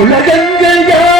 உலகங்கள்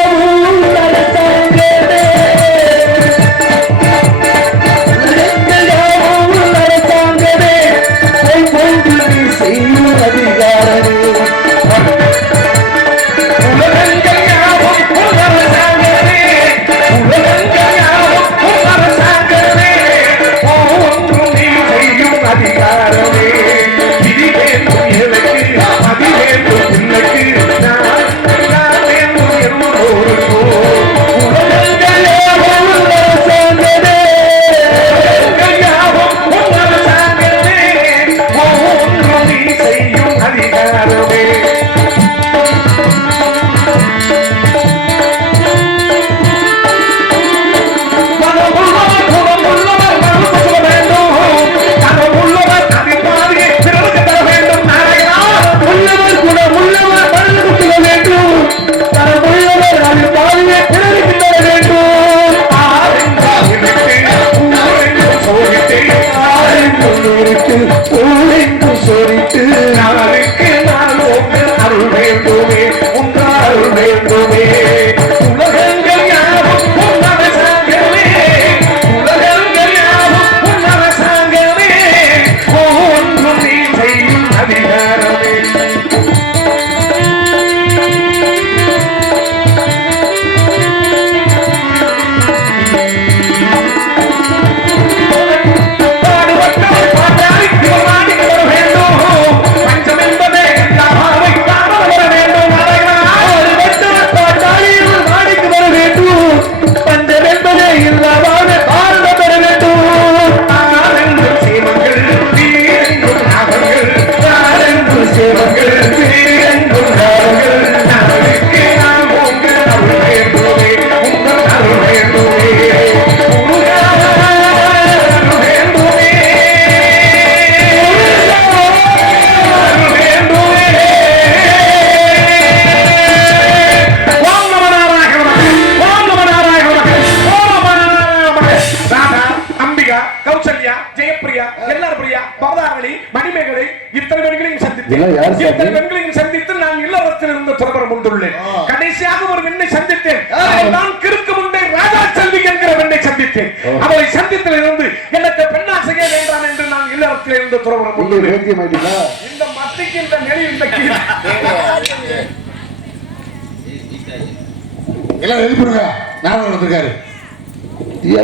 எல்லாம் எழுப்பிடுங்க நாடகம்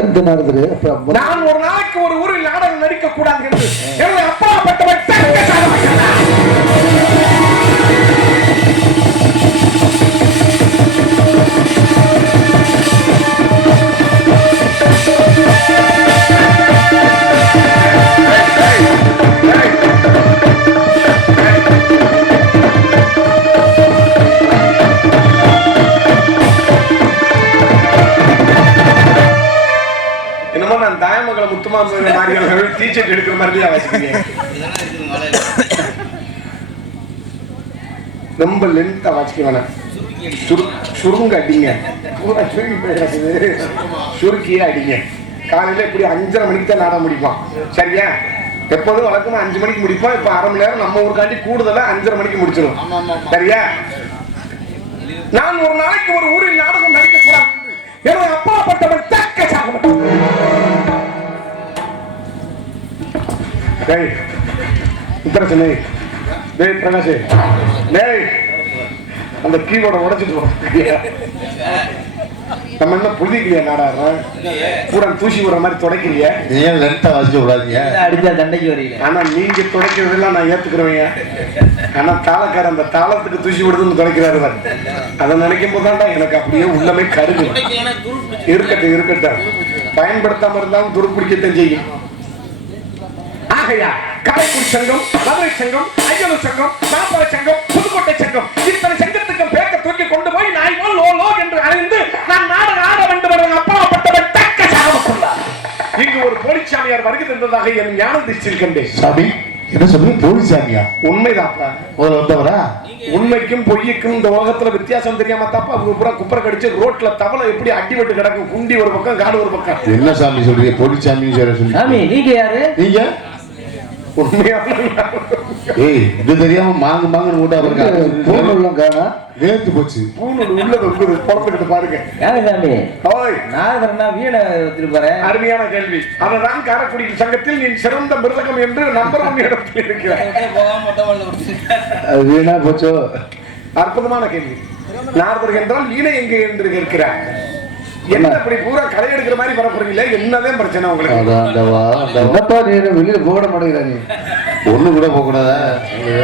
இந்த நடத்துரு அப்ப நான் ஒரு நாளைக்கு ஒரு ஊரில் நாடகம் நடிக்க கூடாது என்று எனது அப்பா பட்டவன் டீச்சர் எடுக்கிற வச்சுக்கீங்க ரொம்ப லென்த்தா வச்சுக்க வேணாம் சுருங்க அடிங்க பூரா சுருங்கி போயிடாது சுருக்கியே அடிங்க காலையில இப்படி அஞ்சரை மணிக்கு தான் நாடகம் முடிப்பான் சரியா எப்போதும் வழக்கமா அஞ்சு மணிக்கு முடிப்போம் இப்ப அரை மணி நேரம் நம்ம ஊருக்காண்டி கூடுதலா அஞ்சரை மணிக்கு முடிச்சிடும் சரியா நான் ஒரு நாளைக்கு ஒரு ஊரில் நாடகம் நடிக்க கூடாது எனது அப்பா தக்க சாகப்பட்டான் டேய் உத்தரசனே டேய் பிரகாஷ். டேய் அந்த கீபோர்டை உடைச்சிட்டு நம்ம என்ன புரிஞ்சிக்கலையா நாடாடுறோம் பூரா தூசி விடுற மாதிரி துடைக்கலையா. ஏன் லென்த்தா வாசிக்க விடாதீங்க? அடிச்சா தண்டைக்கு வரீங்க ஆனா நீங்க துடைக்கிறதெல்லாம் நான் ஏத்துக்கிறவங்க. ஆனா தாளக்கார அந்த தாளத்துக்கு தூசி விடுதுன்னு துடைக்கிறாரு. அதை நினைக்கும் போதுதான்டா எனக்கு அப்படியே உள்ளமே கருது. இருக்கட்டும் இருக்கட்டும். பயன்படுத்தாம இருந்தாலும் துருப்பிடிக்கத்தான் செய்யும். ஆகையா காரைக்குடி சங்கம் மதுரை சங்கம் ஐயனூர் சங்கம் மாப்பள சங்கம் புதுக்கோட்டை சங்கம் இத்தனை சங்கத்துக்கும் பேக்க தூக்கி கொண்டு போய் நாய் போல் லோ லோ என்று அழிந்து நான் நாடகம் ஆட வேண்டும் என்ற அப்பாப்பட்டவன் தக்க சாபத்துள்ளார் இங்கு ஒரு போலிச்சாமியார் வருகை தந்ததாக என் ஞான திருஷ்டியில் கண்டேன். சாமி என்ன சொல்றீங்க போலீசாமியா உண்மைதாப்பா. முதல்ல வந்தவரா? உண்மைக்கும் பொய்யுக்கும் இந்த உலகத்துல வித்தியாசம் தெரியாம தாப்பா அவங்க பூரா குப்பரை கடிச்சு ரோட்ல தவளை எப்படி அடி விட்டு கிடக்கும் குண்டி ஒரு பக்கம் காடு ஒரு பக்கம். என்ன சாமி சொல்றீங்க? போலீசாமி சொல்ல சொல்லி சாமி நீங்க யாரு? நீங்க? ஏய் இது தெரியாம மாங்கு மாங்குன்னு பாருங்க உள்ள வேர்த்து போச்சு. உள்ளது உள்ளது புறத்துக்கிட்டு பாருங்க. சாமி? ஓய் நாகரண்ணா வீணை வச்சிருப்பாரு அருமையான கேள்வி. அததான் காரைக்குடி சங்கத்தில் நீ சிறந்த மிருதகம் என்று நம்பர் ஒன் இடத்தில் வீணா போச்சோ? அற்புதமான கேள்வி. நாரதர் என்றால் வீணை எங்கே என்று கேட்கிறார்? என்ன இப்படி பூரா களை எடுக்கிற மாதிரி பரப்புறீங்களே? என்னதான் பிரச்சனை உங்களுக்கு. என்னப்பா நீ வெளியில போட மாட்டேங்கிற நீ? ஒண்ணு கூட போக கூடாதா?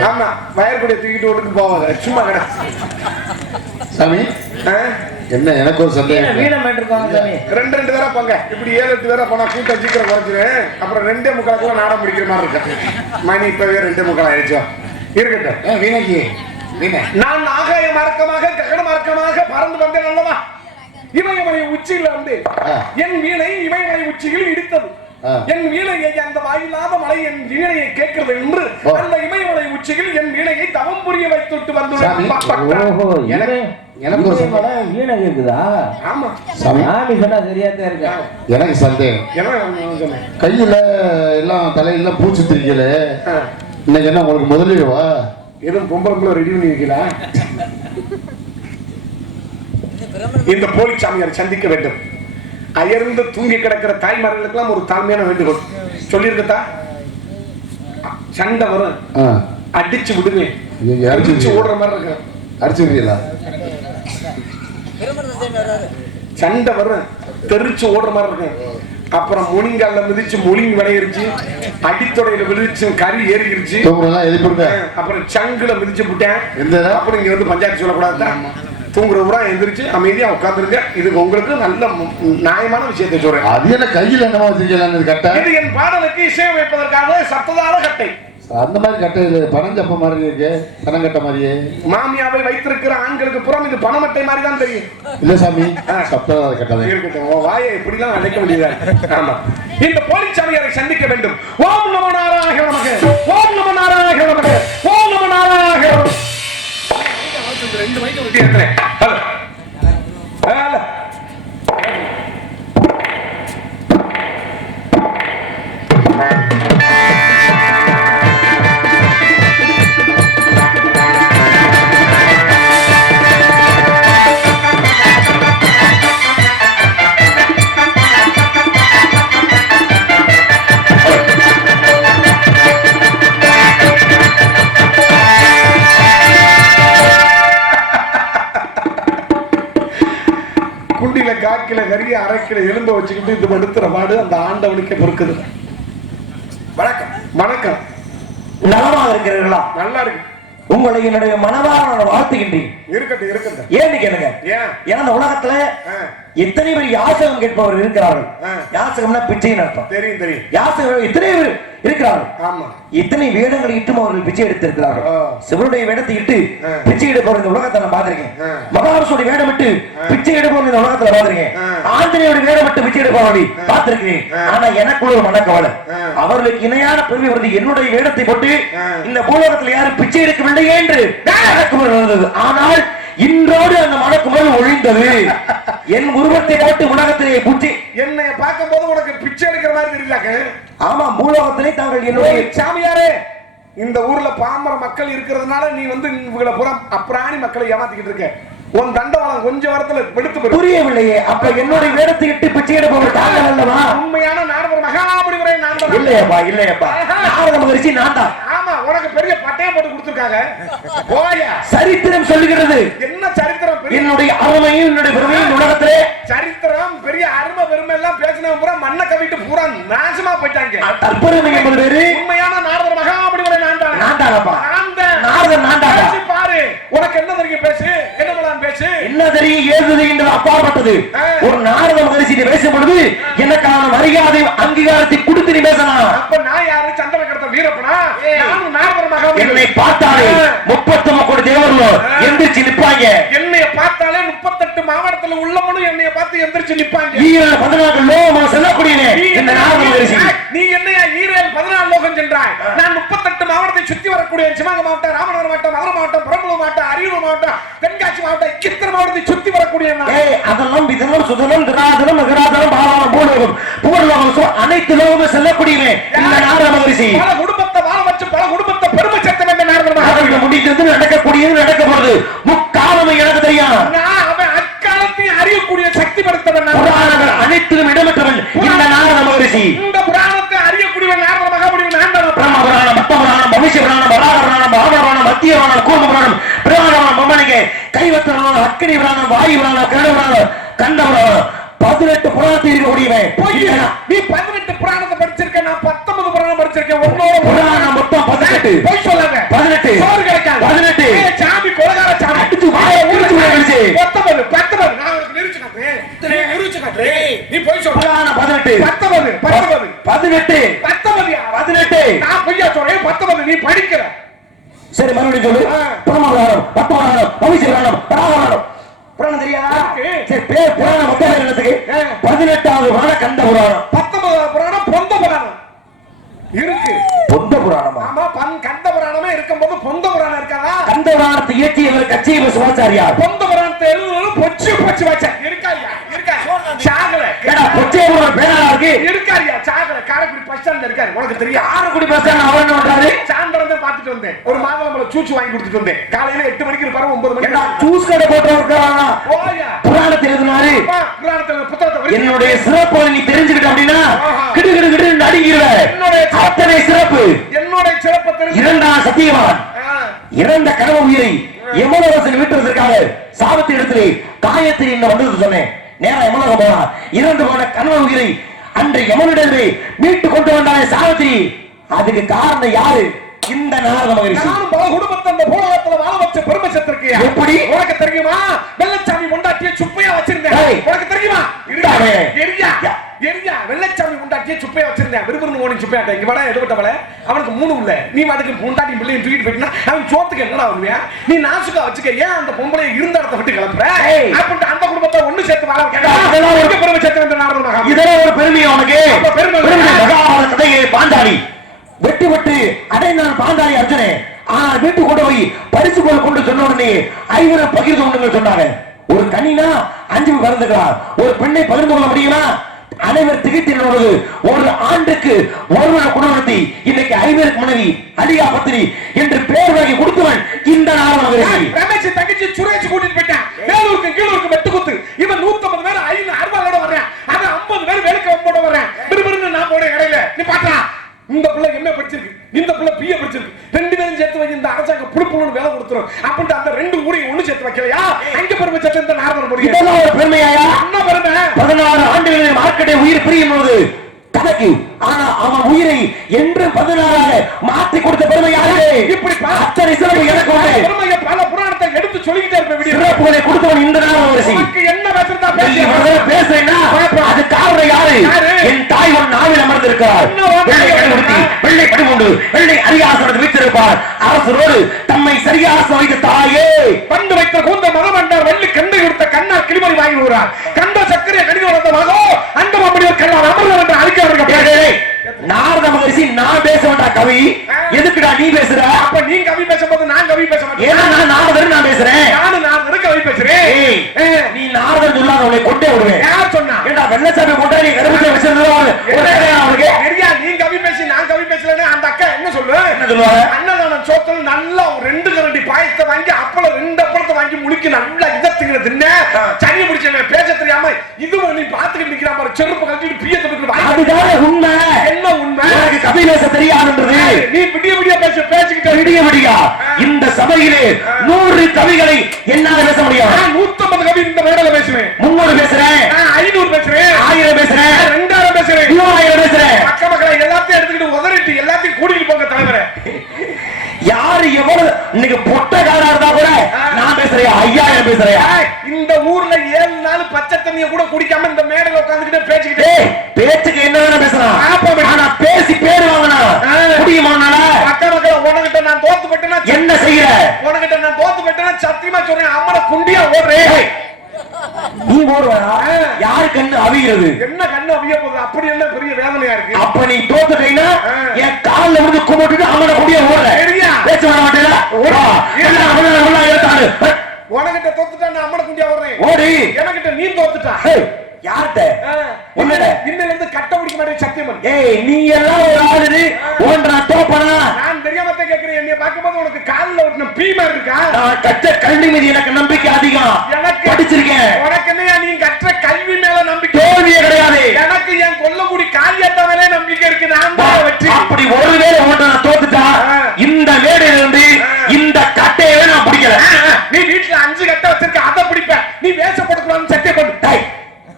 ஆமா வயற்குடியை தூக்கிட்டு ஒட்டுக்கு போவாங்க சும்மா கடை சாமி? என்ன எனக்கு ஒரு சந்தேகம் வீணை மாட்டிருக்காங்க சாமி? ரெண்டு ரெண்டு பேரா போங்க. இப்படி ஏழு எட்டு பேரா போனா கூட்டம் சீக்கிரம் குறைச்சிரு அப்புறம் ரெண்டே முக்காலுக்குள்ள நாடம் முடிக்கிற மாதிரி இருக்கு. மணி இப்பவே ரெண்டே முக்கால் ஆயிடுச்சோ? இருக்கட்டும். வீணைக்கு. வீணை நான் ஆகாய மார்க்கமாக ககன மார்க்கமாக பறந்து வந்தேன் அல்லவா? இமயமலை உச்சியில் வந்து ஆ. என் வீணை இமயமலை உச்சியில் இடித்தது. என் வீணையை அந்த வாயில்லாத மலை என் வீணையை கேட்கிறது என்று. அந்த இமயமலை உச்சியில் என் வீணையை தவம் புரிய வைத்துட்டு. வந்துள்ளேன். ஓஹோ எனக்கு- வீணை கேக்குதா ஆமா. சாமி. சொன்னா சரியா தான் இருக்கா? எனக்கு சந்தேகம். கையில எல்லாம் தலையெல்லாம் பூச்சி திரிக்கல. இன்னைக்கு என்ன உங்களுக்கு முதலீடுவா எதுவும் பொம்பளை ரெடி பண்ணி வைக்கல இந்த போலி சாமியார் சந்திக்க வேண்டும். அயர்ந்து தூங்கி கிடக்கிற தாய்மார்களுக்கெல்லாம் ஒரு தாழ்மையான வேண்டுகோள். சொல்லியிருக்கதா? சண்டை வரும். அடிச்சு விடுங்க. அடிச்சு. ஓடுற மாதிரி இருக்கு அடிச்சிருக்கீங்களா சண்டை வரும். தெரிச்சு ஓடுற மாதிரி இருக்கு அப்புறம் முனிங்கால மிதிச்சு முனிங் விளையிருச்சு அடித்தொடையில விழுச்சு கறி ஏறிடுச்சு. அப்புறம் சங்குல மிதிச்சு விட்டேன்? அப்புறம் இங்க வந்து பஞ்சாயத்து சொல்லக்கூடாது தூங்குற பூரா எந்திரிச்சு அமைதியா உட்கார்ந்துருங்க. இது உங்களுக்கு நல்ல நியாயமான விஷயத்தை சொல்றேன். அது என்ன கையில என்னமா வச்சிருக்கீங்களா கட்டை? இது என் பாடலுக்கு இசையமைப்பதற்காக சப்ததார கட்டை. அந்த மாதிரி கட்டை இது பனஞ்சப்ப மாதிரி இருக்கு பனங்கட்டை மாதிரியே. மாமியாவை வைத்திருக்கிற ஆண்களுக்கு புறம் இது பணமட்டை மாதிரி தான் தெரியும். இல்ல சாமி ஆ. சப்தராத கட்டை தான். இருக்கட்டும் வாயை இப்படிலாம் அடைக்க முடியாது. ஆமா. இந்த போலிச்சாமியாரை சந்திக்க வேண்டும். ஓம் நம நாராயண நமக. ஓம் நம நாராயண நமக. ஓம் நம நாராயண. ரெண்டு மைக்கு விட்டு ஏத்துறேன். காக்கில கறிய அரைக்கில எலும்ப வச்சுக்கிட்டு இது படுத்துற பாடு அந்த ஆண்டவனுக்கே பொறுக்குது. வணக்கம். வணக்கம். நலமாக இருக்கிறீர்களா? நல்லா இருக்கு. உங்களை என்னுடைய மனதார வாழ்த்துகின்றேன். இருக்கட்டும் இருக்கட்டும். ஏன்னு கேளுங்க? ஏன்? ஏன்னா உலகத்துல எத்தனை பேர் யாசகம் கேட்பவர்கள் இருக்கிறார்கள். யாசகம்னா பிச்சைன்னு அர்த்தம் தெரியும் தெரியும் யாசகம் எத்தனை பேர் இருக்கிறார்கள் ஆமா எத்தனை வேடங்களை இட்டும் அவர்கள் பிச்சை எடுத்திருக்கிறார்கள். சிவனுடைய வேடத்தை இட்டு. பிச்சை எடுப்பவர் இந்த உலகத்தை நான் பார்த்திருக்கேன் ஆ. மகாவிஷ்ணுடைய வேடம் இட்டு பிச்சை எடுப்பவர் இந்த உலகத்துல பார்த்திருக்கேன் ஆ. ஆஞ்சநேயோட வேடம் இட்டு பிச்சை எடுப்பவர்களை பார்த்திருக்கிறேன். ஆனா எனக்குள்ள ஒரு மனக்கவலை. அவர்களுக்கு இணையான பெருமை வருது என்னுடைய வேடத்தை போட்டு. இந்த பூலோகத்தில் யாரும் பிச்சை எடுக்கவில்லை என்று இருந்தது ஆனால் இன்றோடு அந்த மனக்குமர் ஒழிந்தது. என் உருவத்தை போட்டு உலகத்திலே பூச்சி என்னைய பார்க்கும்போது உனக்கு பிச்சை எடுக்கிற மாதிரி தெரியலாக்க ஆமா பூலோகத்திலே தாங்கள் என்னுடைய சாமியாரே இந்த ஊர்ல பாமர மக்கள் இருக்கிறதுனால நீ வந்து இவங்களை புறம் அப்பிராணி மக்களை ஏமாத்திக்கிட்டு இருக்க. உன் தண்டவாளம் கொஞ்ச வாரத்துல வெடுத்து புரியவில்லையே அப்ப என்னுடைய வேடத்தை இட்டு பிச்சை எடுப்பவர் தாங்கள் அல்லவா? உண்மையான நாடகம் மகாபலி முறை நான் இல்லையப்பா இல்லையப்பா. நாரத மகரிஷி நான் தான். உனக்கு பெரிய பட்டயம் போட்டு கொடுத்துருக்காங்க. போயா. சரித்திரம் சொல்லுகிறது. என்ன சரித்திரம் என்னுடைய அருமையும் என்னுடைய பெருமையும் உலகத்திலே சரித்திரம் பெரிய அருமை பெருமை எல்லாம் பேசினவங்க பூரா மண்ணை கவிட்டு பூரா நாசமா போயிட்டாங்க. தற்பெருமை என்பது வேறு உண்மையான நாரதர் மகாபலி முறை நான் தான் நான் தானப்பா. நான் தான். நாரதன் நான் தானா? பேசி பாரு. உனக்கு என்ன தெரியும்? பேசு. என்ன பண்ணலாம் பேசு. என்ன தெரியும்? ஏது தெரிகின்றது அப்பாற்பட்டது. ஒரு நாரத மகரிஷி நீ பேசும் பொழுது எனக்கான மரியாதை அங்கீகாரத்தை கொடுத்து நீ பேசலாம். அப்ப நான் யாரு சந்திர கடத்த வீரப்பனா நானும் நாரதர் மகாபலி என்னை பார்த்தாலே. முப்பத்தி கோடி தேவர்களும் எந்திரிச்சு நிப்பாங்க. என்னைய பார்த்தாலே முப்பத்தெட்டு மாவட்டத்துல உள்ளவனும் என்னைய பார்த்து எந்திரிச்சு நிப்பாங்க. ஈரல் பதினாறு லோகம் செல்லக்கூடியனே. நீ இந்த என்னையா ஈரேல் பதினாலு லோகம் சென்றாய். நான் முப்பத்தெட்டு மாவட்டத்தை சுத்தி வரக்கூடிய சிவகங்கை மாவட்டம் ராமநாதபுரம் மாவட்டம் மதுரை மாவட்டம் பெரம்பலூர் மாவட்டம் அரியலூர் மாவட்டம் தென்காசி மாவட்டம் இத்தனை மாவட்டத்தை சுத்தி வரக்கூடிய அதெல்லாம் விதனம் சுதனம் திராதனம் மகராதனம் பாவானம் பூலோகம் பூர்லோகம் அனைத்து லோகமும் செல்லக்கூடியவே இந்த நாரத மகரிஷி பல குடும்பத்தை பெருமை சேர்த்த வேண்டிய நேரம் முடிந்தது நடக்கக்கூடியது நடக்க போறது முக்காலமும் எனக்கு தெரியும் அக்காலத்தையும் அறியக்கூடிய சக்தி படுத்தவன். புராணங்கள் அனைத்திலும் இடம்பெற்றவன். இந்த நாரத மகரிஷி. இந்த புராணத்தை அறியக்கூடிய நான் தான் பிரம்ம புராணம் மத்த புராணம் பவிஷ்ய புராணம் வராக புராணம் பாம புராணம் மத்திய புராணம் கூர்ம புராணம் பிரமாணம் மம்மனிகை கைவத்த புராணம் அக்கினி புராணம் வாயு புராணம் கருட புராணம் கண்ட புராணம். பதினெட்டு புராணத்தில் இருக்கக்கூடியவன். நீ பதினெட்டு புராணத்தை படிச்சிருக்க நான் பத்தொன்பது புராணம் புராணம் மொத்தம் பதினெட்டு. போய் பதினெட்டு. சோறு கிடைக்காது. பதினெட்டு. சாமி கொலகார சாமி. அடிச்சு வாயை உரிச்சு விட. கழிச்சு. பத்தொன்பது பத்தொன்பது. நான் உனக்கு நிரூபிச்சு காட்டுறேன். நீ நிரூபிச்சு காட்டுறேன் நீ போய் புராணம் பதினெட்டு. பத்தொன்பது பத்தொன்பது. பதினெட்டு. பத்தொன்பது பதினெட்டு. நான் பொய்யா சொல்றேன். பத்தொன்பது நீ படிக்கிற. சரி மறுபடியும் சொல்லு. ஆ. பிரம்ம புராணம் மத்த புராணம் தெரியாதா. சரி பேர் புராணம் மொத்த பேர் என்னத்துக்கு? ஆ. பதினெட்டாவது புராணம் கந்த புராணம். பத்தொன்பது புராணம் பொந்த புராணம். இருக்கு. பொந்த புராணமா? ஆமா பன் கந்த புராணமே இருக்கும்போது பொந்த புராணம் இருக்காதா? கந்த புராணத்தை இயற்றியவர் கச்சியவர் சிவாச்சாரியார். பொந்த புராணத்தை எழுதுனது பொச்சு பொச்சு வச்ச இருக்கா இல்லையா? இருக்கா? சாகல. ஏடா பொச்சையவர் பேரா இருக்கு? இருக்கா சாகல. காரைக்குடி பஸ் ஸ்டாண்ட்ல இருக்காரு. உனக்கு தெரியும். ஆரக்குடி பஸ் ஸ்டாண்ட் அவர் என்ன பண்றாரு? சாயந்தரம் தான் பார்த்துட்டு வந்தேன். ஒரு மாதுளம்பழம் சூச்சு வாங்கி கொடுத்துட்டு வந்தேன். காலையில எட்டு மணிக்கு இருப்பாரு ஒன்பது மணிக்கு ஜூஸ் கடை போட்டு இருக்காரா போயா? புராணத்தில் எழுதினாரு. அப்பா, புராணத்துல என்னுடைய சிறப்பு நீ தெரிஞ்சுக்கிட்ட அப்படின்னா. கிடு கிடு கிடு நடுங்கிடுவ என்னுடைய அத்தனை சிறப்பு. என்னோட சிறப்பை இரண்டாம் சத்தியவான். இறந்த கனவு உயிரை யமலோகத்தில் விட்டுறதுக்காக சாபத்தை இடத்திலே காயத்திரி என்ன வந்தது சொன்னேன். நேரா யமலோகம் போனா இறந்து போன கனவு உயிரை அன்று யமனிடமே மீட்டு கொண்டு வந்தாலே சாவித்திரி அதுக்கு காரணம் யாரு? இந்த நாரத மகரிஷி நானும் பல குடும்பத்தை அந்த பூலகத்துல வாழ வச்ச பெருமை சேர்த்திருக்கியா எப்படி? உனக்கு தெரியுமா? வெள்ளச்சாமி முண்டாட்டிய சுப்பையா வச்சிருந்தேன். உனக்கு தெரியுமா? இந்தாமே. எரியா. எரியா வெள்ளச்சாமி முண்டாட்டிய சுப்பையா வச்சிருந்தேன். விரும்புறது ஓடி சுப்பையாட்ட. இங்க வட எடுபட்டவள அவனுக்கு மூணு இல்ல நீ வாட்டுக்கு முண்டாட்டி பிள்ளையும் தூக்கிட்டு போயிட்டா அவன் சோத்துக்கு என்னடா வருவியா? நீ நாசுக்கா வச்சுக்க. ஏன் அந்த பொம்பளை இருந்த இடத்த விட்டு கிளம்புற. அப்படின்ட்டு அந்த குடும்பத்தை ஒண்ணு சேர்த்து வாழ வைக்க பெருமை சேர்த்து வந்த நாரத மகா. இதெல்லாம் ஒரு பெருமையா உனக்கு? பெருமை இல்ல. பெருமை பெற்று அடை நான் வெட்டி அடைந்தான் அர்ஜுனே. ஆனால் வீட்டு கொண்டு போய் பரிசு போல கொண்டு சொன்ன உடனே ஐவரை பகிர்ந்து கொண்டு சொன்னாங்க. ஒரு கனினா அஞ்சு பேர் பகிர்ந்துக்கலாம் ஒரு பெண்ணை பகிர்ந்து கொள்ள முடியுமா? அனைவர் திகைத்தினோடு ஒரு ஆண்டுக்கு ஒருவரை குணவர்த்தி இன்னைக்கு ஐவருக்கு மனைவி அலியா பத்திரி என்று பேர் வாங்கி கொடுத்தவன் இந்த நாள் ரமேஷ் தங்கச்சி சுரேஷ் கூட்டிட்டு போயிட்டான். மேலூருக்கு கீழூருக்கு வெட்டு குத்து. இவன் நூத்தம்பது பேர் ஐநூறு அறுபதோட வர்றேன். அவன் ஐம்பது பேர் வேலைக்கு வம்போட வர்றேன். நான் போட இடையில. நீ பாத்தா இந்த பிள்ளை என்ன படிச்சிருக்கு? இந்த பிள்ளை பிஏ படிச்சிருக்கு. ரெண்டு பேரும் சேர்த்து வைக்க இந்த அரசாங்கம் புழுப்புழுன்னு வேலை கொடுத்துரும். அப்படின்ட்டு அந்த ரெண்டு ஊரையும் ஒண்ணு சேர்த்து வைக்கலையா? அங்க பெருமை சேர்த்து இந்த நாரதர் முடியும். இதெல்லாம் ஒரு பெருமையாயா? என்ன பெருமை? பதினாறு ஆண்டுகளில் மார்க்கெட்டை உயிர் பிரியும் போது தனக்கு ஆனா அவன் உயிரை என்று பதினாறாக மாற்றி கொடுத்த பெருமை யாரு இப்படி அத்தனை சிறப்பு எனக்கு பெருமையை பல புராணத்தை எடுத்து சொல்லிக்கிட்டே இருப்பேன் சிறப்புகளை கொடுத்தவன் இந்த நாள் உனக்கு என்ன பேசுறதா நீ இவ்வளவு பேசி பேசுறேன்னா அது காரணம் யாரு? என் தாய் உன் நாவில் அமர்ந்திருக்கிறார்? வெள்ளை கடைமுடித்தி வெள்ளை படிமுண்டு வெள்ளை அரியாசனத்தில் வைத்திருப்பார் அரசரோடு தம்மை சரியாசம் வைத்த தாயே. பண்டு வைத்த கூந்த மகமண்டார் வள்ளி கண்டு கொடுத்த கண்ணார் கிளிமறி வாங்கி விடுறார் கண்ட சக்கரை கடித வளர்ந்த மகோ அந்த மம்படியோர் கண்ணார் அமர்ந்தவர் என்று அழைக்க நாரத மகரிஷி நான் பேச வேண்டாம் கவி. எதுக்குடா நீ பேசுற? அப்ப நீ கவி பேசும்போது நான் கவி பேச ஏன்னா மாட்டேன் நான் நாரதர் நான் பேசுறேன். நானும் நான் இருக்கு கவி பேசுறேன். நீ நாரதர் சொல்லாத உன்னை கொண்டே விடுவேன். யார் சொன்னா? ஏண்டா வெள்ளச்சாமி கொண்டா நீ கருப்பத்தை வச்சிருந்தது? அவனுக்கு சரியா நீ கவி பேசி நான் கவி பேசலன்னு அந்த அக்கா என்ன சொல்லு? என்ன சொல்லுவாங்க? அன்னதானம் சோத்துல நல்லா ரெண்டு கரண்டி பாயத்தை வாங்கி அப்பளம் ரெண்டு அப்பளத்தை வாங்கி முழுக்கி நல்லா இதத்துங்கிற தின்ன. சனி முடிச்சவன் பேச தெரியாம இது நீ பாத்துக்கிட்டு நிக்கிறான் பாரு செருப்பு கழட்டிட்டு பிய தொட்டு அதுதானே உண்மை உனக்கு கவி பேச தெரியாதுன்றது நீ விடிய விடிய பேச பேசிக்கிட்டு விடிய விடியா இந்த சபையிலே நூறு கவிகளை என்னால பேச முடியும் நான் நூத்தம்பது கவி இந்த மேடையில பேசுவேன். முன்னூறு பேசுறேன். நான் ஐநூறு பேசுறேன் ஆயிரம் பேசுறேன். நான் ரெண்டாயிரம் பேசுறேன் மூவாயிரம் பேசுறேன். பக்க மக்களை எல்லாத்தையும் எடுத்துக்கிட்டு உதறிட்டு எல்லாத்தையும் கூட்டிட்டு போங்க தலைவரே. யாரு எவ்வளவு இன்னைக்கு பொட்டக்காரா இருந்தா கூட நான் பேசுறேன் பேசுறேன். ஏய், இந்த ஊர்ல ஏழு நாள் பச்சை தண்ணிய கூட குடிக்காம இந்த மேடையில உட்கார்ந்துகிட்டு பேசிக்கிட்டு பேச்சுக்கு என்ன பேசலாம். ஆனா பேசி பேர் வாங்கினா ஆ. முடியுமானால பக்க மக்களை உனகிட்ட நான் தோத்து போயிட்டேன்னா என்ன செய்யற? உனகிட்ட நான் தோத்து போயிட்டேன்னா சத்தியமா சொல்றேன். அம்மனை குண்டியா ஓடுறேன் நீ ஓடுவா யாரு கண்ணு அவிகிறது? என்ன கண்ணு அவிய போகுது? அப்படி என்ன பெரிய வேதனையா இருக்கு? அப்ப நீ தோத்துட்டீங்கன்னா. என் கால்ல விழுந்து கும்பிட்டுட்டு அவனை கூடிய ஓடுற? பேச வர. ஏத்தாடு உனகிட்ட தோத்துட்டா நான் அம்மனை குண்டியா ஓடுறேன். ஓடி. எனக்கிட்ட நீ தோத்துட்டா? யார்கிட்ட? இன்னில இருந்து கட்ட பிடிக்க மாட்டேன் சத்தியம் பண்ணு. ஏய் நீ எல்லாம் ஒரு ஆளு ஒன்றா தோப்பனா? நான் தெரியும் பீ மாதிரி இருக்கா? நான் கற்ற கல்வி மீது எனக்கு நம்பிக்கை அதிகம். எனக்கு படிச்சிருக்கேன். உனக்கு என்னையா நீ கற்ற கல்வி மேல நம்பிக்கை? தோல்வியே கிடையாது. எனக்கு என் கொல்லக்குடி காளியாத்தா மேலே நம்பிக்கை இருக்கு. நான் தான் வச்சு அப்படி ஒருவேளை உன்கிட்ட நான் தோத்துட்டா. இந்த மேடையில இருந்து இந்த கட்டையவே நான் பிடிக்கல. நீ வீட்டுல அஞ்சு கட்ட வச்சிருக்க அதை பிடிப்ப. நீ வேஷப்படக்கூடாதுன்னு சட்டை கொண்டு.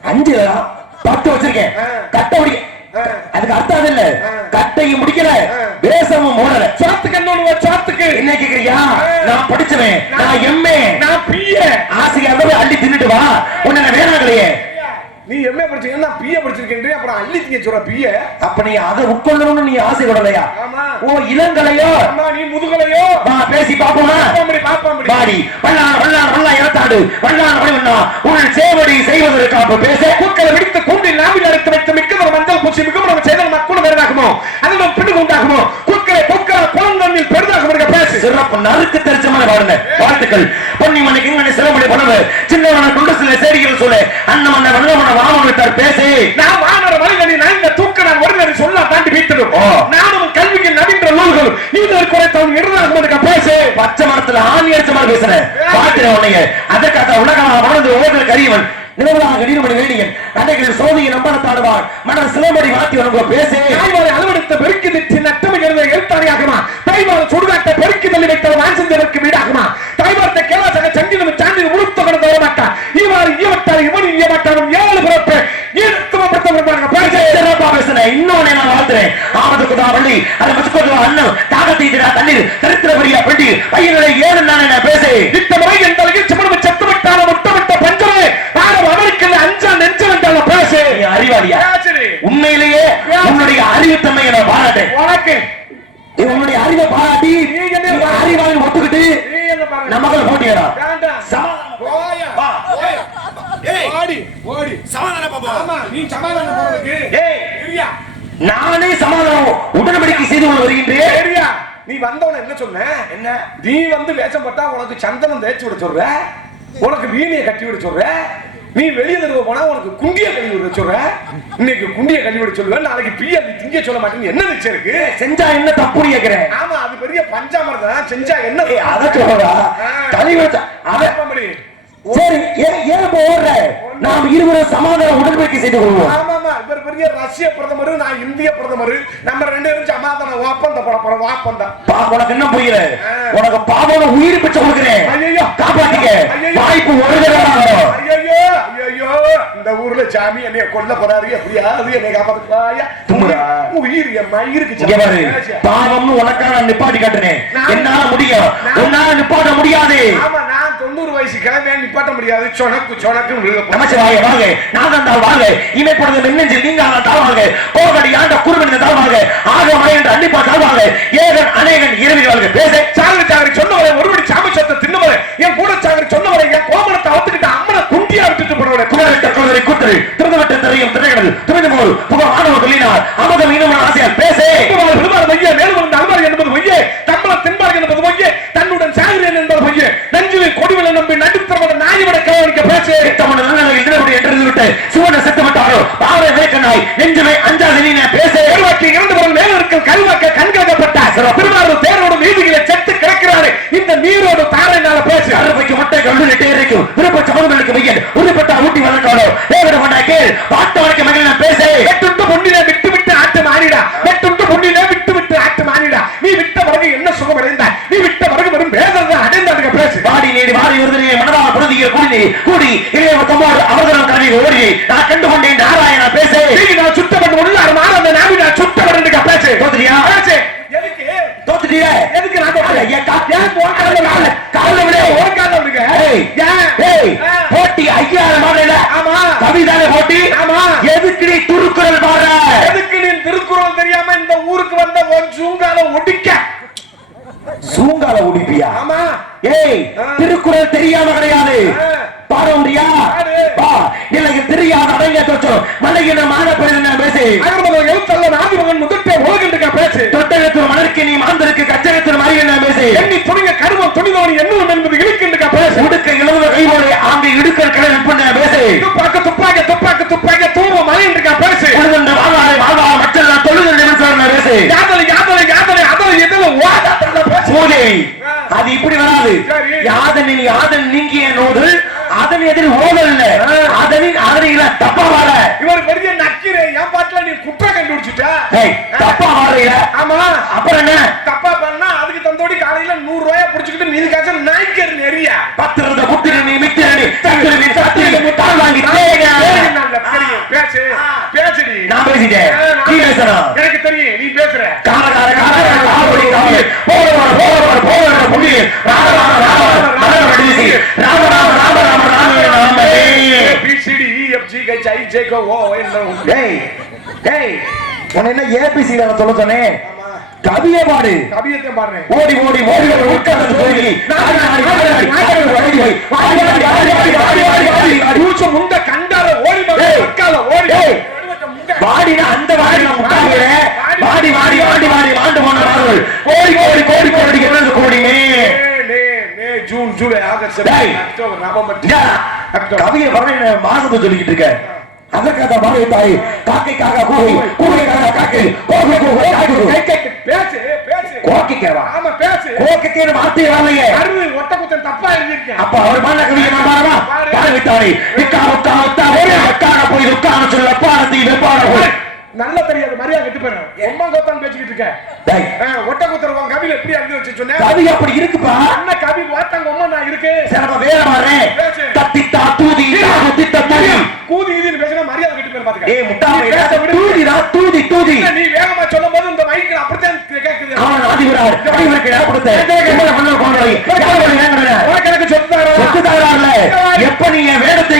அஞ்சு பத்து வச்சிருக்கேன். கட்டை முடிக்க ஆ. அதுக்கு அர்த்தம் இல்ல. கட்டையும் முடிக்கல. வேஷமும் மூடல. சாத்துக்கு என்ன சாத்துக்கு? என்ன கேக்குறியா. நான் படிச்சவன் நான் எம்ஏ நான் பிய ஆசைக்கு அந்த அள்ளி தின்னுட்டு வா. உன்னை நான் வேணாங்களையே நீ எம்ஏ படிச்சீங்க நான் பிய படிச்சிருக்கேன் அப்புறம் அள்ளி திங்க சொல்ற பிய அப்ப நீ அதை உட்கொள்ளணும்னு நீ ஆசை கொள்ளலையா ஓ இளங்கலையோ? அம்மா நீ முதுகலையோ? வா பேசி பாப்போமா பாடி வல்லான் வல்லான் வல்லா இறத்தாடு வல்லான் வழிவண்ணா உன் சேவடி செய்வதற்கு அப்ப பேச. பூக்களை வெடித்து கூண்டில் நாவில் அடைத்து வைத்து மிகவும் நம்ம செய்த மக்களும் பெரிதாகுமோ அதிலும் பின்னு உண்டாகுமோ? பூக்களை பூக்களை குழந்தையில் பெரிதாகும் இருக்க பேசு சிறப்பு நறுக்கு தெரிச்சமான பாருங்க. வாழ்த்துக்கள். பொன்னி மணிக்கு இங்கே சிறமணி பண்ணுவ சின்னவன குண்டு சில சேரிகள் சொல்லு. அண்ணமண்ண வண்ணமண்ண வாமன் பேசி. நான் வானர மனிதனி நான் இந்த தூக்க நான் வருகிறேன் சொல்ல தாண்டி வீட்டிடும். நானும் கல்விக்கு நவீன்ற நூல்கள் இது குறைத்தவன் இருந்தாகும் இருக்க பேசு. பச்சை மரத்துல ஆணி அடிச்ச மாதிரி பேசுறேன். பாத்துறேன் உன்னைய. அதற்காக உலகமாக வாழ்ந்து ஓடுதல் கரியவன். நிலவலாக கடினமணி வேணியன் அன்னைகளில் சோதியை நம்பனத்தாடுவான் மன்னர் சிலம்படி மாத்தி உனக்கு பேசு. தாய்வாரை அளவெடுத்த பெருக்கி திட்டி நட்டமிகிறது எழுத்தாணியாகுமா தாய்வார சுடுகாட்டை பெருக்கி தள்ளி வைத்த வான்சந்தருக்கு வீடாகுமா? தாய்வாரத்தை கேளாசக சங்கிலும் சாண்டில் உளுத்த கொண்டு தர மாட்டான் இவ்வாறு ஈவட்டார் இவன் ஈவட்டாரும் ஏழு பிறப்பு. இன்னொன்னு நான் வாழ்த்துறேன். ஆமது குதா வள்ளி. அதை வச்சுக்கொண்டு அண்ணன். தாகத்தை தண்ணீர். தரித்திரபடியா பெண்டி பையனுடைய ஏழு நானே பேசு. முறை எந்த அளவில் சிமணம் செத்துவிட்டால முட்டமிட்ட பஞ்சமே நானும் அவருக்கு அஞ்சா நெஞ்சம் என்றால பேசு நீ அறிவாளியா பேசுறி. உண்மையிலேயே உன்னுடைய அறிவுத்தன்மையை நான் பாராட்டேன் உனக்கு. நீ உன்னுடைய அறிவை பாராட்டி அறிவாளி ஒத்துக்கிட்டு நீ என்ன பாரு நமக்கள் போட்டியடா நானே சமாதானம் உடன்படிக்கை செய்து கொண்டு வருகின்றேன். நீ வந்தவன என்ன சொன்ன? என்ன? நீ வந்து வேஷம் போட்டா உனக்கு சந்தனம் தேய்ச்சி விட சொல்ற? உனக்கு வீணியை கட்டி விட சொல்ற? நீ வெளியே தருவ போனா உனக்கு குண்டிய கழுவி விட சொல்ற இன்னைக்கு குண்டிய கழுவி விட சொல்லுவ நாளைக்கு பிய நீ திங்க சொல்ல மாட்டேன்னு என்ன நிச்சயம் இருக்கு? செஞ்சா என்ன தப்புன்னு கேக்குறேன் ஆமா அது பெரிய பஞ்சாமிரதம் தான் செஞ்சா என்ன அத சொல்றா. வச்சா அவன். சரி ஏன் ஏன் ஓடுற? நாம் இருவரும் சமாதான உடன்படிக்கை செய்து கொள்வோம். ஆமாமா இவர் பெரிய ரஷ்ய பிரதமர் நான் இந்திய பிரதமர். நம்ம ரெண்டு பேரும் சமாதான வாப்பந்த போட போறோம் உனக்கு என்ன புரியல. உனக்கு பாவன உயிர் பிச்சை கொடுக்கிறேன். ஐயையோ. காப்பாத்திக்க. வாய்ப்பு ஒரு. ஐயோ ஐயோ இந்த ஊர்ல சாமி என்னைய கொல்ல போறாரு. எப்படியாவது என்னை காப்பாத்துப்பாயா தும்முடா. உயிர் என் மயிருக்கு. பாவம்னு உனக்காக நிப்பாட்டி காட்டுறேன் நான் என்னால முடியும். உன்னால நிப்பாட்ட முடியாது. ஆமா தொண்ணூறு வயசு கிளம்பி நிப்பாட்ட முடியாது. சொனக்கு சொனக்கு நமச்சிவாய வாங்க தான் வாங்க. இமைப்படுது மின்னஞ்சல் நீங்க தாழ்வாங்க. கோகடி ஆண்ட குருமன் தாழ்வாங்க. ஆக மலை என்று அன்னிப்பா தாழ்வாங்க. ஏகன் அநேகன் இரவில் வாழ்க. பேச. சாகரி சாகரி சொன்னவரை ஒருபடி சாமச்சத்தை தின்னவரை என் கூட சாகரி சொன்னவரை என் கோமணத்தை அவுத்துக்கிட்ட அம்மனை குண்டியா விட்டுட்டு போறவரை குதிரைத்த குதிரை கூத்தரு. திறந்துவிட்ட திரையும் திரைகள் துணிந்து போல் புக மாணவர் சொல்லினார் அமதம் இன்னும் ஆசையால் பேசே. மைய மேலும் வந்த அல்வாரி என்பது பொய்யே தம்பளம் தின்பார்கள் என்பது பொய்யே தன்னுடன் சாகிறேன் என்பது பொய்யே நஞ்சுவை கொடிவில நம்பி நடுத்தரமான நாய்விட கவனிக்க பேசு தமிழ் நல்லவர்கள் தினப்படி என்று விட்டு சிவனை செத்து விட்டாரோ பாவை வேக்கனாய் நெஞ்சுமை அஞ்சாது நீ பேசே கருவாக்கி இரண்டு பேரும் மேல இருக்கும் கருவாக்க கண்காக்கப்பட்ட திருவாரூர் தேரோடு வீதிகளை செத்து கிடக்கிறாரு இந்த நீரோடு தாரைனால பேசு அறுபைக்கு முட்டை கல்லூரிட்டே இருக்கும் விருப்ப சமூகங்களுக்கு மையன் உருப்பட்ட ஊட்டி வளர்க்கணும் வேவிட பண்ண கேள் பாட்டு வரைக்கும் மகிழ பேசே வெட்டுண்டு பொன்னிலே விட்டு விட்டு ஆட்டு மாறிடா வெட்டுண்டு பொன்னிலே விட்டு விட்டு ஆட்டு மாறிடா நீ விட்ட பிறகு என்ன சுகம் அடைந்தாய் நீ விட்ட பிறகு வரும் வேதனை அடைந்தாடுங்க பேசு வாடி நீடி வாடி வருதனே மனதாக பொருந்திய கூடி கூடி இளைய தம்மாடு ஓடி நான் கண்டு கொண்டேன் நாராயணா பேசே நான் அந்த நாவி பேசு தோத்துறியா? பேசு எதுக்கு தோத்துட்டியே எதுக்கு நான் தோத்துறேன்? ஐயா, கா- ஏன் உன் கால்ல விழு? கால்ல விழு. உன் கால்ல விழுக? ஏய், ஏன்? ஏய், ஆ. போட்டி ஐயாயிரம் மாடல ஆமா. கவிதான போட்டி ஆமா. எதுக்கு நீ துருக்குறள் பாடுற எதுக்கு நீ திருக்குறள் தெரியாம இந்த ஊருக்கு வந்த உன் சூங்கால ஒடிக்க சூங்கால உடிப்பியா ஆமா ஏய். திருக்குறள் தெரியாம கிடையாது. பாட முடியா இறுதியாக அடங்கிய பேசு? தொட்டகத்தில் மலர்க்கு நீ மாந்தருக்கு கச்சகத்தில் மறியின பேசு? உடுக்க இழுவ கைவோடு ஆங்கு இடுக்கல் கிளம்பி அது இப்படி வராது. யாதனின் யாதன் நீங்கிய நூறு அதன் எதிர் ஓதல் அதனின் அதனில தப்பா வாழ. இவர் பெரிய நக்கீரே என் பாட்டுல நீ குற்றம் கண்டுபிடிச்சிட்ட? தப்பா வாழையில ஆமா. அப்புறம் என்ன? தப்பா பண்ணா அதுக்கு தந்தோடி காலையில நூறு ரூபாய புடிச்சுக்கிட்டு காசு நாய்க்கர் நெறிய பத்திரத புத்திர நீ மித்திர நீ சத்திர நீ சத்திர நீ முட்டாள் வாங்கி பேசு. பேசுடி. நான் பேசிட்டேன். நீ பேசணும் கோ ஓ டேய் டேய் உன்னை என்ன ஏபிசி வேற சொல்ல சொன்னேன் கவிய பாடு கவியத்தை பாடுறேன் ஓடி ஓடி ஓடி உட்கார்ந்து போய் மூச்சு முண்ட கண்டால ஓடி உட்கால அந்த வாடி நான் உட்கார்ந்துறேன் வாடி வாடி வாடி வாடி வாண்டு போனார்கள் கோடி கோடி கோடி கோடி என்ன கோடி June July August October November கவியை பரவாயில்ல மாசத்தை சொல்லிக்கிட்டு இருக்கேன் அதற்காக மழை தாய் காக்கை காக்கா கூகை கூகை காக்கா கோகை கூகை காக்கை பேசு பேசு கோக்கிக்கவா? ஆமா பேசு கோக்கிக்கேன்னு வார்த்தையே வரலையே அருள் ஒட்ட குத்தன் தப்பா எழுதியிருக்கேன். அப்ப அவர் மன்ன கவியை மாறாரா பாரவித்தாரி இக்கா உக்கா உத்தா ஒரே அக்கான போய் உக்கான சொல்ல பாரதி வெப்பான போய் நல்ல தெரியாது மரியாதை கெட்டு போறேன் ரொம்ப கோத்தான் பேசிக்கிட்டு இருக்கேன் ஒட்ட குத்துற கவில எப்படி அறிஞ்சு வச்சு சொன்னேன் கவி அப்படி இருக்குப்பா. அண்ணா கவி? வாத்தாங்க உமா நான் இருக்கு. நம்ம வேற மாறே தத்தி தா தூதி. தத்தி இதுன்னு பேசினா மரியாதை கெட்டு போறேன் பாத்துக்க. ஏய் முட்டாளே தூதி ரா தூதி தூதி. நீ வேகமா சொல்லும் போது இந்த மைக் அப்படிதான் கேக்குது ஆமா ஆதிவரார் ஆதிவருக்கு நான் கொடுத்தேன் உனக்கு எனக்கு சொத்து தாரா சொத்து தாரா இல்ல எப்ப நீ வேடத்தை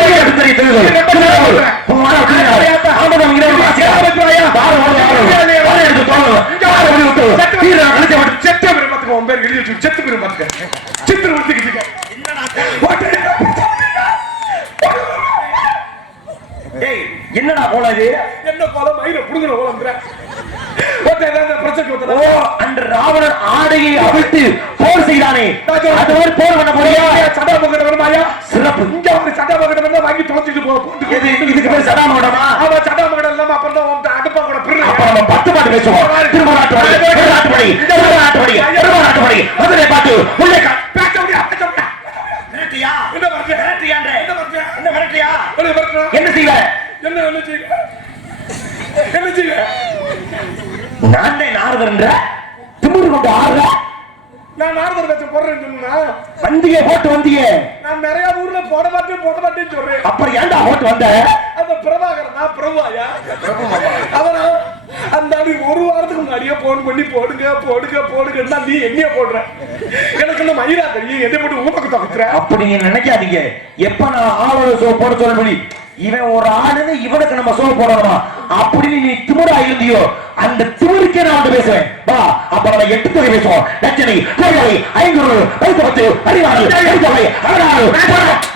வேஷம் போடுறேன்னு சொன்னா வந்தியே போட்டு வந்தியே. நான் நிறைய ஊர்ல போட மாட்டேன் போட மாட்டேன்னு சொல்றேன். அப்புறம் ஏன்டா போட்டு வந்த? அந்த பிரபாகரனா பிரபுவாயா? அவனா அந்த அடி ஒரு வாரத்துக்கு முன்னாடியே போன் பண்ணி போடுங்க போடுங்க போடுங்கன்னா நீ என்னைய போடுற. எனக்கு இந்த மயிரா தெரியும் எதை போட்டு ஊமக்கு தகுத்துற அப்படி நீங்க நினைக்காதீங்க. எப்ப நான் ஆளோட சோ போட சொல்லி இவன் ஒரு ஆளுன்னு இவனுக்கு நம்ம சோ போடணுமா? அப்படி நீ திமுறா இருந்தியோ அந்த திமுருக்கே நான் வந்து பேசுவேன். வா அப்ப நம்ம எட்டு தொகை பேசுவோம். லட்சணி கோயிலை ஐநூறு வயசு பத்து பதினாறு எழுத்தவை அறுநாறு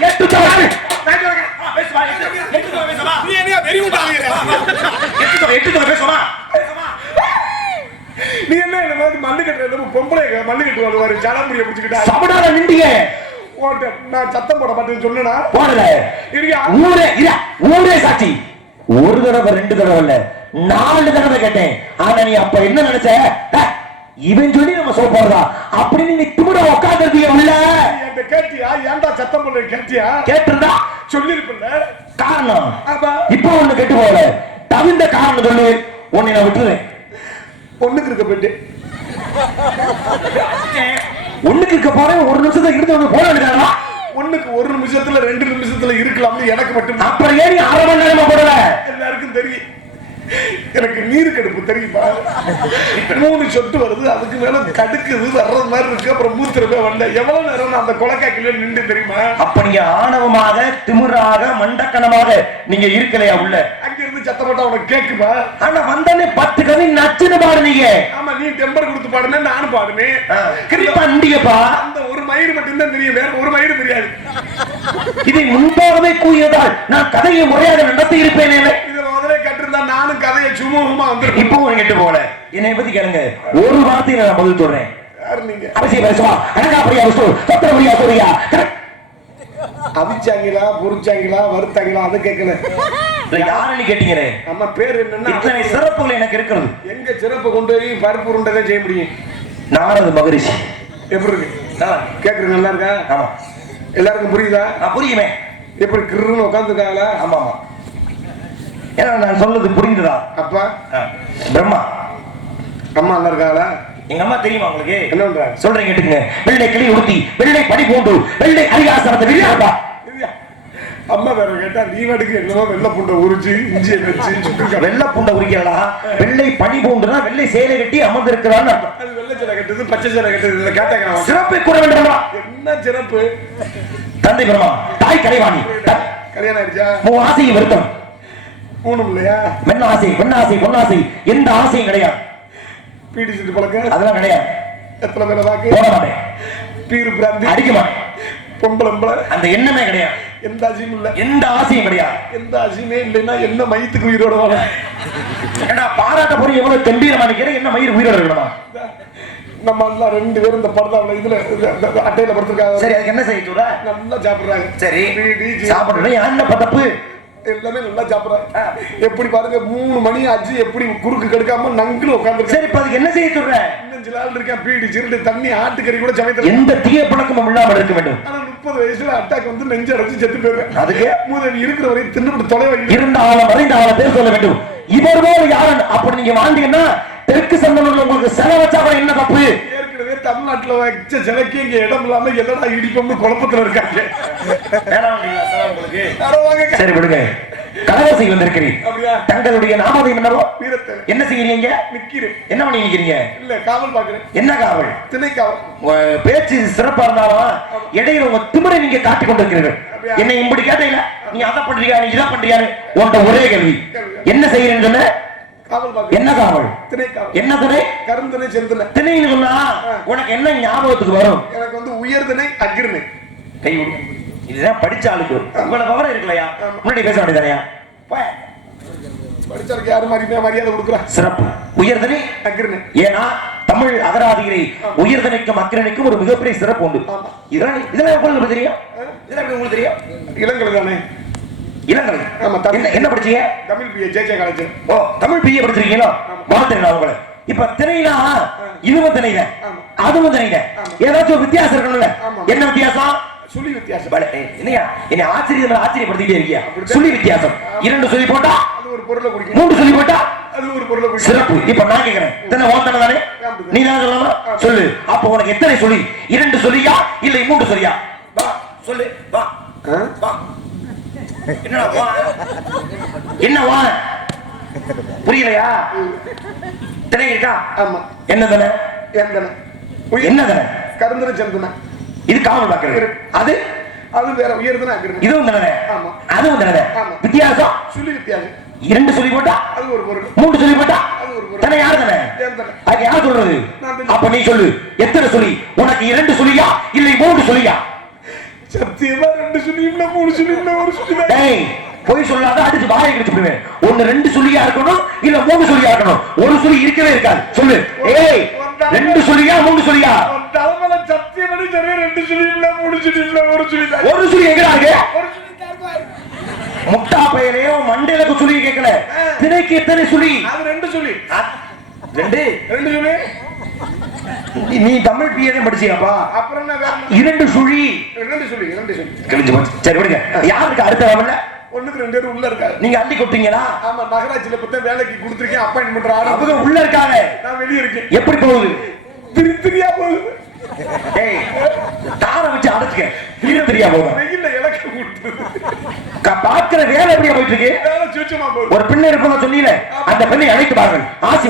எட்டு தொகை நீ என்ன இந்த மாதிரி பொம்பளை மல்லு கட்டு வருவாரு சடாமுடிய பிடிச்சுக்கிட்டா? சபடால நின்றியே. நான் சத்தம் போட மாட்டேன்னு சொன்னா போடல. இருக்கா ஊரே ஊரே சாட்சி. ஒரு தடவை ரெண்டு தடவை இல்ல நாலு தடவை கேட்டேன். ஆனா நீ அப்ப என்ன நினைச்ச? இவன் சொல்லி நம்ம சோ போறதா? அப்படின்னு நீ திமுற உட்காந்துருந்தீங்க உள்ள. கேட்டியா? ஏன்டா சத்தம் பண்ண கேட்டியா? கேட்டிருந்தா? சொல்லிருப்பில்ல காரணம். இப்போ ஒண்ணு கெட்டு போகல. தகுந்த காரணம் சொல்லு. உன்னை நான் விட்டுருவேன். பொண்ணுக்கு இருக்க போயிட்டு. ஒண்ணுக்கு இருக்க போறேன். ஒரு நிமிஷத்தை இருந்து ஒண்ணு போட வேண்டியதா ஒண்ணுக்கு ஒரு நிமிஷத்துல ரெண்டு நிமிஷத்துல இருக்கலாம்னு எனக்கு மட்டும் அப்புறம் ஏன் அரை மணி நேரமா போடல? எல்லாருக்கும் தெரியும். எனக்கு நீர் கடுப்பு தெரியுமா? மூணு சொட்டு வருது அதுக்கு மேல கடுக்குது வர்றது மாதிரி இருக்கு. அப்புறம் மூத்திரமே வரல. எவ்வளவு நேரம் நான் அந்த கொலைக்காக்கில நின்று தெரியுமா? அப்ப நீங்க ஆணவமாக திமிராக மண்டக்கணமாக நீங்க இருக்கலையா உள்ள? இருந்து சத்தம் போட்டா உனக்கு கேக்குமா? ஆனா வந்தானே பத்து கதை நச்சுன்னு பாடுனீங்க. ஆமா நீ டெம்பர் கொடுத்து பாடுனே நானும் பாடுனேன். கிரிப்பா அண்டியப்பா. அந்த ஒரு மயிர் மட்டும்தான் தெரியும் வேற ஒரு மயிர் தெரியாது. இதை முன்பாகவே கூறியதால் நான் கதையை முறையாக நடத்தி இருப்பேனே இதை முதல்ல கேட்டிருந்தா நானும் கதையை சுமூகமா வந்திருக்கும் இப்போ கெட்டு போல என்னை பத்தி கேளுங்க. ஒரு வார்த்தையில நான் பதில் சொல்றேன். யாரு நீங்க? அவசியம் பேசுவா. அனகாபரியா விஷ்ணு சத்திரபரியா சூரியா அவிச்சாங்களா பொரிச்சாங்களா வறுத்தாங்களா அதை கேட்கல. யாருன்னு கேட்டீங்களே நம்ம பேர் என்னன்னா இத்தனை சிறப்புகள் எனக்கு இருக்கிறது. எங்க சிறப்பு கொண்டு போய் பருப்பு உருண்டை செய்ய முடியும்? நாரது மகரிஷி. எப்படி இருக்கு? கேக்குறது நல்லா இருக்கா? ஆமா. எல்லாருக்கும் புரியுதா? புரியுமே. எப்படி கிருன்னு உட்காந்துருக்காங்களா ஆமா ஆமா. ஏன்னா நான் சொல்றது புரியுதுதா அப்பா. பிரம்மா. அம்மா நல்லா இருக்காங்களா எங்க அம்மா தெரியுமா உங்களுக்கு? என்ன சொல்றேன் கேட்டுங்க வெள்ளை கிளி உடுத்தி வெள்ளை பனி பூண்டு வெள்ளை அரியாசனத்தை விரியாப்பா இல்லையா? அம்மா வேற கேட்டா நீ வாட்டுக்கு என்னமோ வெள்ளை பூண்டை உரிச்சு இஞ்சியை வச்சு வெள்ளை பூண்டை உரிக்கிறா வெள்ளை பனி பூண்டுனா வெள்ளை சேலை கட்டி அமர்ந்திருக்கிறான்னு அது வெள்ளை சேலை கட்டுது பச்சை சேலை கட்டுது இதை கேட்டாங்க. சிறப்பை கூற வேண்டுமா? என்ன சிறப்பு? தந்தை பிரம்மா தாய் கலைவாணி கல்யாணம் ஆயிடுச்சா? மூ ஆசையை வருத்தம் ஊனும் இல்லையா? மென்ன ஆசை பெண்ணாசை பொன்னாசை எந்த ஆசையும் கிடையாது. பீடி சீட்டு பழக்கம் அதெல்லாம் கிடையாது. எத்தனை பேரை போட மாட்டேன். Beer brandy. அடிக்க மாட்டேன். பொம்பளம்பளை அந்த எண்ணமே கிடையாது. எந்த ஆசையும் இல்ல. எந்த ஆசையும் கிடையாது. எந்த ஆசையுமே இல்லைன்னா என்ன மயத்துக்கு உயிரோட வாழ? ஏண்டா பாராட்ட போற எவ்வளவு கம்பீரமா நிக்கிறேன் என்ன மயிர் உயிரோட இருக்கணுமா? நம்ம எல்லாம் ரெண்டு பேரும் இந்த படத்தாவில் இதுல அட்டையில படுத்திருக்காங்க. சரி அதுக்கு என்ன செய்ய நல்லா சாப்பிடுறாங்க. சரி சாப்பிடுறேன். என்ன தப்பு எல்லாமே நல்லா சாப்பிடுறாங்க எப்படி பாருங்க மூணு மணி ஆச்சு எப்படி குறுக்கு கெடுக்காம நங்குல உட்காந்துருக்காங்க சரி இப்ப அதுக்கு என்ன செய்ய சொல்ற? இன்னும் சில ஆள் இருக்கேன் பீடி சிறுடு தண்ணி ஆட்டுக்கறி கூட சமைத்தல எந்த தீய பழக்கமும் இல்லாமல் இருக்க வேண்டும். ஆனா முப்பது வயசுல அட்டாக் வந்து நெஞ்சு அடைச்சு செத்து போயிருக்கேன் அதுக்கு? மூதவி இருக்கிற வரையும் தின்னுபிட்டு தொலைவை இருந்த ஆளம் அறிந்த ஆளம் பேர் சொல்ல வேண்டும். இவர் போல யாரன்? அப்படி நீங்க வாழ்ந்தீங்கன்னா தெற்கு சந்தனூர்ல உங்களுக்கு செலவு வச்சா கூட என்ன தப்பு? தமிழ்நாட்டுல வச்ச சிலைக்கு இங்க இடம் இல்லாம எதனா இடிப்போம்னு குழப்பத்துல இருக்காங்க. சரி விடுங்க. கலவசை வந்திருக்கிறீர். அப்படியா? தங்களுடைய நாமதம் என்னவோ? வீரத்தை என்ன செய்யறீங்க? நிக்கிறேன். என்ன பண்ணி நிக்கிறீங்க? இல்ல காவல் பாக்குறேன் என்ன காவல்? திணை காவல் பேச்சு சிறப்பா இருந்தாலும் இடையில உங்க திமிரை நீங்க காட்டிக் கொண்டிருக்கிறீர்கள்? என்னை இப்படி கேட்டீங்களா? நீ அதை பண்றியா? நீ இதை பண்றியாரு உன்கிட்ட ஒரே கேள்வி. என்ன செய்யறேன்னு சொன்ன என்ன காவல்? என்ன துணை கருந்திணை செந்தினை திணைன்னு சொன்னா உனக்கு என்ன ஞாபகத்துக்கு வரும்? எனக்கு வந்து உயர்திணை அகிர்ணை கை இதுதான் படிச்ச ஆளுக்கு உங்களை விவரம் இருக்கலையா முன்னாடி பேச வேண்டியதானயா யாரு மாதிரி மரியாதை கொடுக்குறா? சிறப்பு. உயர்தனை அகிர்ணை ஏன்னா தமிழ் அகராதிகளை உயர்தனைக்கும் அக்கிரனைக்கும் ஒரு மிகப்பெரிய சிறப்பு உண்டு. இதெல்லாம் இதெல்லாம் உங்களுக்கு தெரியும்? இதெல்லாம் உங்களுக்கு தெரியும்? இளங்கலை தானே? இளங்கலை ஆமா, தமிழ். என்ன படிச்சீங்க? தமிழ் பிஏ ஜெயஜே காலேஜ். ஓ தமிழ் பிஏ படிச்சிருக்கீங்களோ? வாழ்த்துறேன் உங்களை. இப்ப திணைனா இதுவும் ஆமா. அதுவும் திணைங்க. ஏதாச்சும் வித்தியாசம் இருக்கணும்ல. என்ன வித்தியாசம்? சுழி வித்தியாசம். என்னையா? என்னை ஆச்சரியம் ஆச்சரியப்படுத்திட்டே இருக்கியா? சொல்லி வித்தியாசம். இரண்டு சொல்லி போட்டா? அது ஒரு பொருளை குடிக்கும். மூன்று சொல்லி போட்டா? அது ஒரு பொருளை குடிக்கும். சிறப்பு. இப்ப நான் கேக்குறேன். ஓட்டன தானே? நீ தான் சொல்லணும் சொல்லு. அப்ப உனக்கு எத்தனை சொல்லி? இரண்டு சொல்லியா? இல்லை மூன்று சொல்லியா? வா சொல்லு. வா? வா. என்னடா வா? என்ன வா? புரியலையா? திணை இருக்கா ஆமா. என்ன தானே என்ன தானே கருந்திணை செந்தினை இது காவல் பார்க்கிறது. அது? அது வேற அகிர்ணை. இதுவும் தானே? ஆமா. அதுவும் தானே? ஆமா. வித்தியாசம்? சுழி வித்தியாசம். இரண்டு சொல்லி போட்டா? அது ஒரு பொருள். மூன்று சொல்லி போட்டா? அது ஒரு பொருள். தானே யாரு தானே? அதுக்கு யார் சொல்றது? அப்ப நீ சொல்லு. எத்தனை சொல்லி? உனக்கு இரண்டு சொல்லியா? இல்லை மூன்று சொல்லியா? சத்தியமா ரெண்டு சுழியும் மூணு சுழியும் ஒரு சுழி டேய் போய் சொல்லாத அடிச்சு வாயை கடிச்சு விடுவேன். ஒன்னு ரெண்டு சொல்லியா இருக்கணும் இல்ல மூணு சொல்லியா இருக்கணும்? ஒரு சொல்லி இருக்கவே இருக்காது. சொல்லு. ஏய் ரெண்டு சொல்லியா மூணு சொல்லியா? தலைமையில சத்தியம் பண்ணி ரெண்டு சுழியும் மூணு சுழியும் ஒரு சுழி. ஒரு சுழி பாரு. முட்டா பையனையோ மண்டையில சொல்லி கேட்கல திணைக்கு எத்தனை சொல்லி? அது ரெண்டு சுழி ரெண்டு. ரெண்டு சுழி நீ- தமிழ் பிஏ படிச்சியாப்பா? அப்புறம்? இரண்டு சுழி. ரெண்டு சுழி ரெண்டு சுழி. கிழிஞ்சு போச்சு சரி விடுங்க. யாருக்கு அடுத்த லெவல்ல ஒண்ணுக்கு ரெண்டு பேரும் உள்ள இருக்காரு. நீங்க அள்ளி கொட்டீங்களா ஆமா நகராட்சியில பத்த வேலைக்கு கொடுத்துருக்கேன் அப்பாயின்மெண்ட் பண்ற ஆளு. அவங்க உள்ள இருக்காங்க நான் வெளியே இருக்கேன். எப்படி போகுது? திரி திரியா போகுது. ஏய் தாரை வச்சு அடைச்சுக்க. இது தெரியா போகும் வெயில்ல இலக்க வேலை எப்படியா போயிட்டு இருக்கு? போகுது. ஒரு பெண்ணு இருக்குன்னு சொன்னீல அந்த பெண்ணை அழைத்து பாருங்கள். ஆசி